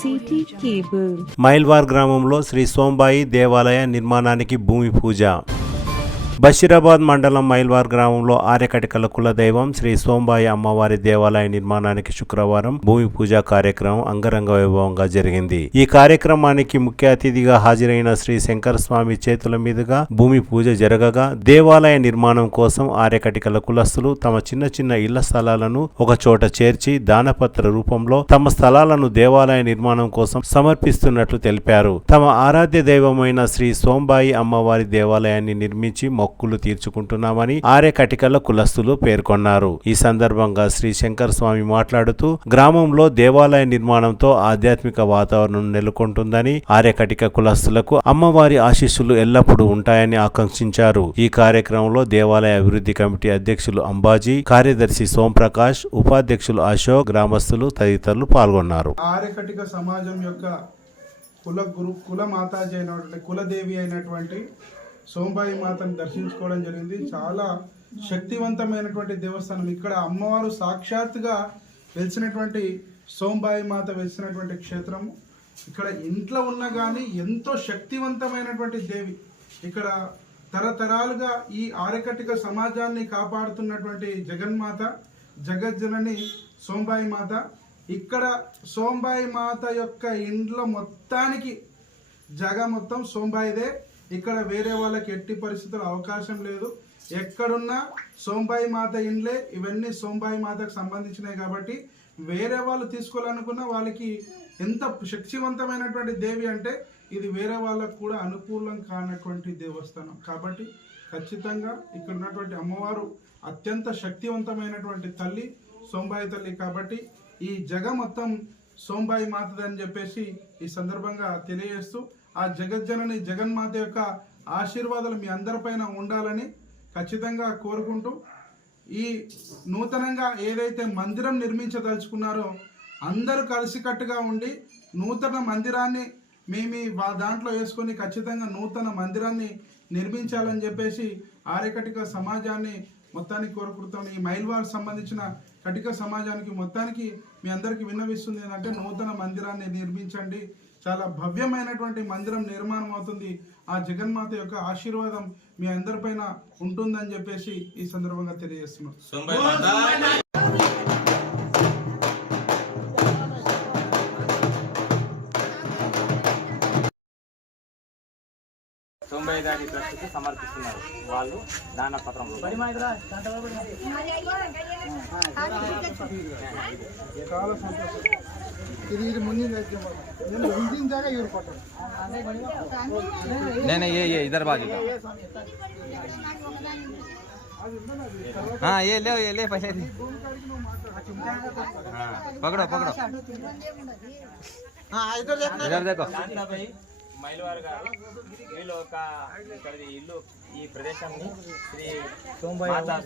City cable. Mylwar గ్రామంలో శ్రీ సోంబాయి దేవాలయ నిర్మాణానికి భూమి పూజ. బషీరాబాద్ మండలం మైల్వార్ గ్రామంలో ఆర్యకటికల కులదైవం శ్రీ సోంబాయి అమ్మవారి దేవాలయ నిర్మాణానికి శుక్రవారం భూమి పూజ కార్యక్రమం అంగరంగ వైభవంగా జరిగింది. ఈ కార్యక్రమానికి ముఖ్య అతిథిగా హాజరైన శ్రీ శంకర స్వామి చేతుల మీదుగా భూమి పూజ జరగగా దేవాలయ నిర్మాణం కోసం ఆర్యకటికల కులస్తులు తమ చిన్న చిన్న ఇళ్ల స్థలాలను ఒక చోట చేర్చి దానపత్ర రూపంలో తమ స్థలాలను దేవాలయ నిర్మాణం కోసం సమర్పిస్తున్నట్లు తెలిపారు. తమ ఆరాధ్య దైవమైన శ్రీ సోంబాయి అమ్మవారి దేవాలయాన్ని నిర్మించి మొక్కులు తీర్చుకుంటున్నామని ఆర్యకటికల కులస్తులు పేర్కొన్నారు. ఈ సందర్భంగా శ్రీ శంకర స్వామి మాట్లాడుతూ గ్రామంలో దేవాలయ నిర్మాణంతో ఆధ్యాత్మిక వాతావరణం నెలకొంటుందని ఆర్యకటిక కులస్తులకు అమ్మవారి ఆశీస్సులు ఎల్లప్పుడూ ఉంటాయని ఆకాంక్షించారు. ఈ కార్యక్రమంలో దేవాలయ అభివృద్ధి కమిటీ అధ్యక్షులు అంబాజీ, కార్యదర్శి సోంప్రకాష్, ఉపాధ్యక్షులు అశోక్, గ్రామస్తులు తదితరులు పాల్గొన్నారు. ఆర్యకటిక సమాజం యొక్క కుల మాతాజీ అయినటువంటి కులదేవి అయినటువంటి సోంబాయి మాతను దర్శించుకోవడం జరిగింది. చాలా శక్తివంతమైనటువంటి దేవస్థానం. ఇక్కడ అమ్మవారు సాక్షాత్తుగా వెలిసినటువంటి సోంబాయి మాత వెలిసినటువంటి క్షేత్రము. ఇక్కడ ఇంట్లో ఉన్న కానీ ఎంతో శక్తివంతమైనటువంటి దేవి. ఇక్కడ తరతరాలుగా ఈ ఆర్యకటిక సమాజాన్ని కాపాడుతున్నటువంటి జగన్మాత, జగజ్జనని సోంబాయి మాత. ఇక్కడ సోంబాయి మాత యొక్క ఇంట్లో మొత్తానికి జగ మొత్తం సోంబాయిదే. ఇక్కడ వేరే వాళ్ళకి ఎట్టి పరిస్థితుల్లో అవకాశం లేదు. ఎక్కడున్నా సోంబాయి మాత ఇండ్లే. ఇవన్నీ సోంబాయి మాతకు సంబంధించినవి కాబట్టి వేరే వాళ్ళు తీసుకోవాలనుకున్న వాళ్ళకి ఎంత శక్తివంతమైనటువంటి దేవి అంటే ఇది వేరే వాళ్ళకు కూడా అనుకూలం కానటువంటి దేవస్థానం. కాబట్టి ఖచ్చితంగా ఇక్కడ ఉన్నటువంటి అమ్మవారు అత్యంత శక్తివంతమైనటువంటి తల్లి, సోంబాయి తల్లి. కాబట్టి ఈ జగ మొత్తం సోంబాయి మాతదని చెప్పేసి ఈ సందర్భంగా తెలియజేస్తూ ఆ జగజ్జనని జగన్మాత యొక్క ఆశీర్వాదాలు మీ అందరిపైన ఉండాలని ఖచ్చితంగా కోరుకుంటూ ఈ నూతనంగా ఏదైతే మందిరం నిర్మించదలుచుకున్నారో అందరూ కలిసికట్టుగా ఉండి నూతన మందిరాన్ని మేము దాంట్లో వేసుకొని ఖచ్చితంగా నూతన మందిరాన్ని నిర్మించాలని చెప్పేసి ఆర్యకటిక సమాజాన్ని మొత్తానికి కోరుకుంటాం. ఈ మైల్వార్ సంబంధించిన కటిక సమాజానికి మొత్తానికి మీ అందరికీ విన్నవిస్తుంది ఏంటంటే నూతన మందిరాన్ని నిర్మించండి. చాలా భవ్యమైనటువంటి మందిరం నిర్మాణం అవుతుంది. ఆ జగన్మాత యొక్క ఆశీర్వాదం మీ అందరిపైన ఉంటుందని చెప్పేసి ఈ సందర్భంగా తెలియజేస్తున్నాం. సోంబాయి గారి ట్రస్ట్కి సమర్పిస్తున్నారు వాళ్ళు దాన పత్రంలో. చాలా సంతోషం. ఇది ముందు ये इधर बाजू हाँ ये ले पहले पकड़ो इधर देखो. మైల్వార్ గారు వీళ్ళు ఒక ఇల్లు ఈ ప్రదేశాన్ని శ్రీ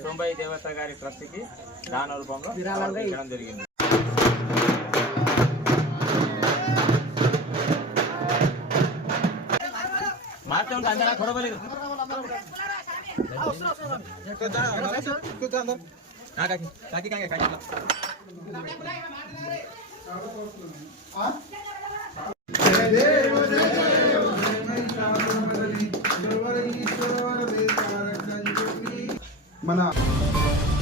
సోంబాయి దేవత గారి ట్రస్ట్కి దాన రూపంలో ఇవ్వడం జరిగింది. మన